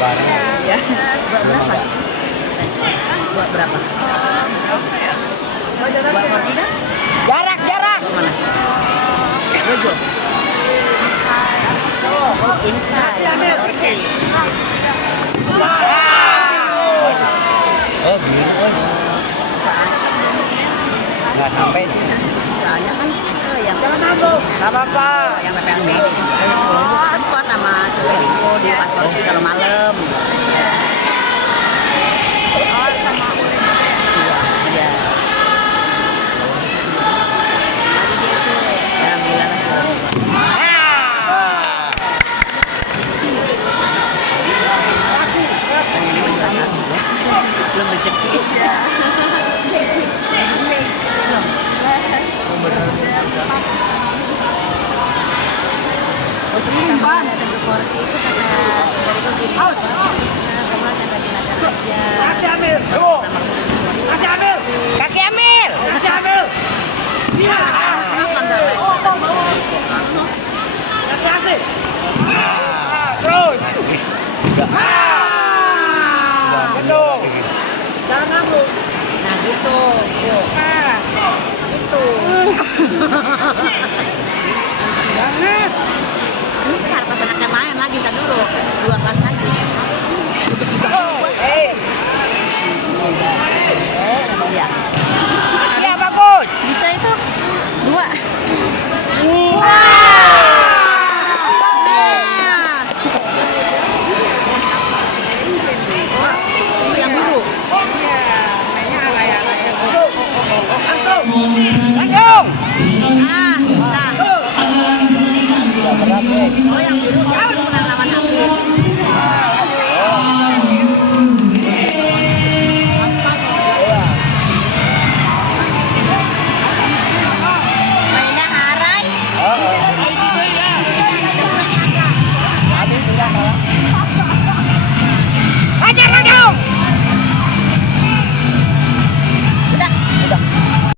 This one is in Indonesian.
bareng. Ya. Buat berapa? Buat berapa? Buat porti kan? Jarak. Mana? Gojo. Oh, instan. Porti. Oh, biru kan. Nggak sampai sih. Soalnya kan yang Nggak apa-apa. yang PPLB sempat sama Superico di Porti kalau malam. Oh, sama Iya. Belum rezeki. Tambahan datang ke Porti itu kata Superico gini. Kamu datang aja. Kaki ambil. Terus. Gendong. Nah gitu. Itu. Banget. Ini sekarang pas anaknya main lagi, ntar dulu 2 kelas lagi. Iya. Iya bagus. Bisa itu 2. Yang biru. Gendong. Ah.